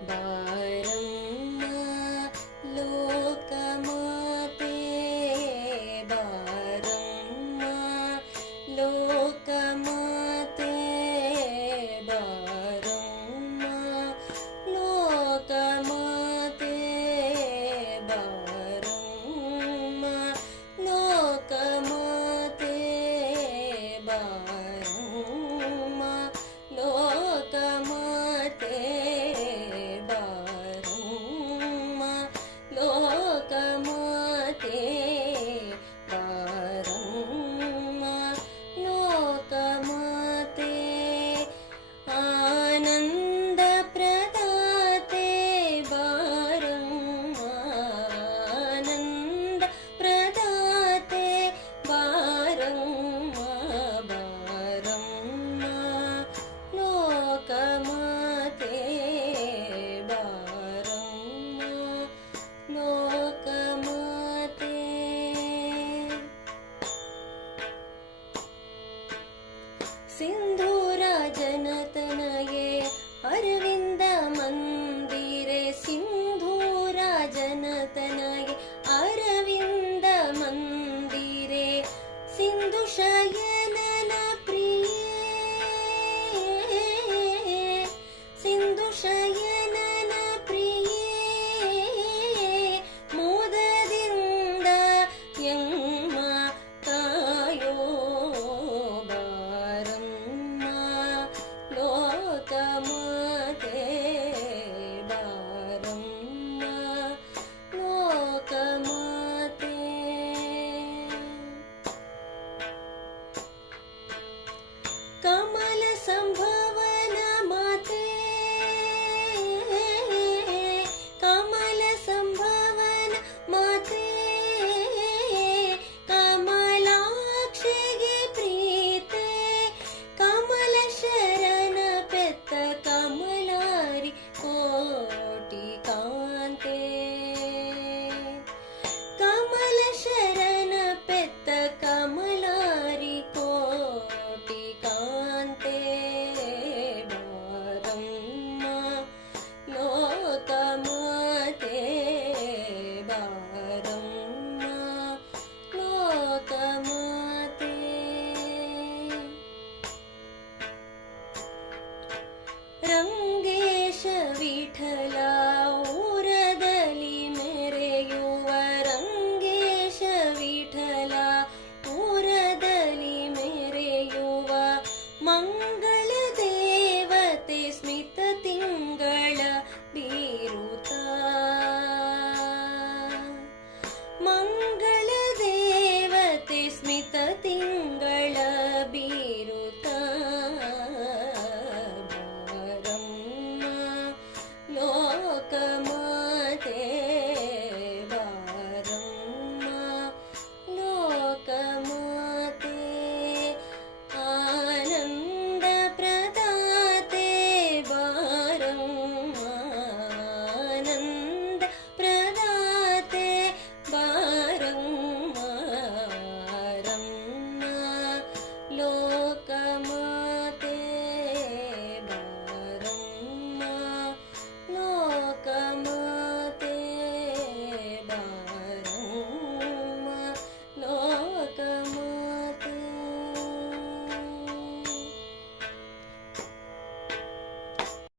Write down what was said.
ಬಾರಮ್ಮ ಲೋಕಮಾತೆ ಬಾರಮ್ಮ ಲೋಕಮಾತೆ ಬಾರಮ್ಮ ಲೋಕಮಾತೆ ಬಾರಮ್ಮ ಲೋಕಮಾತೆ ಬಾರಮ್ಮ ಲೋಕಮಾತೆ ಬಾರಮ್ಮ ಲೋಕಮಾತೆ ಬಾರಮ್ಮ ಲೋಕಮಾತೆ ಆನಂದ ಪ್ರದಾತೆ ಬಾರಮ್ಮ ಆನಂದ ಪ್ರದಾತೆ ಬಾರಮ್ಮ ಬಾರಮ್ಮ ಲೋಕಮಾತೆ ಬಾರಮ್ಮ ಲೋಕಮಾತೆ ಸಿಂಧೂರ ಜನತನಯೇ ಅರವಿಂದ ಮಂದಿರೆ ಸಿಂಧೂರ ಜನತನಯೇ ಅರವಿಂದ ಮಂದಿರೆ ಸಿಂಧು ಶಯನನ ಪ್ರಿಯೇ ಸಿಂಧು ಶಯನನ ಪ್ರಿಯೇ ಮೋದದಿಂದ ಯಮ್ಮ ಕಾಯೋ ಬಾರಮ್ಮ ಲೋಕಮಾತೆ ಬಾರಮ್ಮ ಲೋಕಮಾತೆ ಕಮಲ ಸಂಭವನ ಮಾತೆ ಕಮಲ ಸಂಭವನ ಮಾತೆ ಕಮಲಾಕ್ಷಿಗೆ ಪ್ರೀತೆ ಕಮಲ ಶರಣ ಪೆತ್ತ ಕಮಲಾರಿ ಕೋಟಿ ಕಾಂತೆ ಕಮಲ ಶರಣ ಪೆತ್ತ ಕಮಲಾರಿ ಕೋಟಿ ಕಾಂತೆ ಬಾರಮ್ಮ ಲೋಕಮಾತೆ ಬಾರಮ್ಮ ಲೋಕಮಾತೆ ರಂಗೇಶ ವಿಠಲ ಊರದಲ್ಲಿ ಮೆರೆಯುವ ರಂಗೇಶ ವಿಠಲ ಊರದಲ್ಲಿ ಮೆರೆಯುವ ಮಂಗಳ ದೇವತೆ ಸ್ಮಿತ ತಿಂಗಳ ಬೀರುತ್ತ ಮಂಗಳ ದೇವತೆ ಸ್ಮಿತ ತಿಂಗಳ ಬೀರುತ್ತ ಬಾರಮ್ಮ ಲೋಕಮಾತೆ ಬಾರಮ್ಮ ಲೋಕಮಾತೆ ಆನಂದ ಪ್ರದಾತೆ ಬಾರಮ್ಮ ಆನಂದ ಪ್ರದಾತೆ ಬಾರಮ್ಮ ಬಾರಮ್ಮ ಲೋ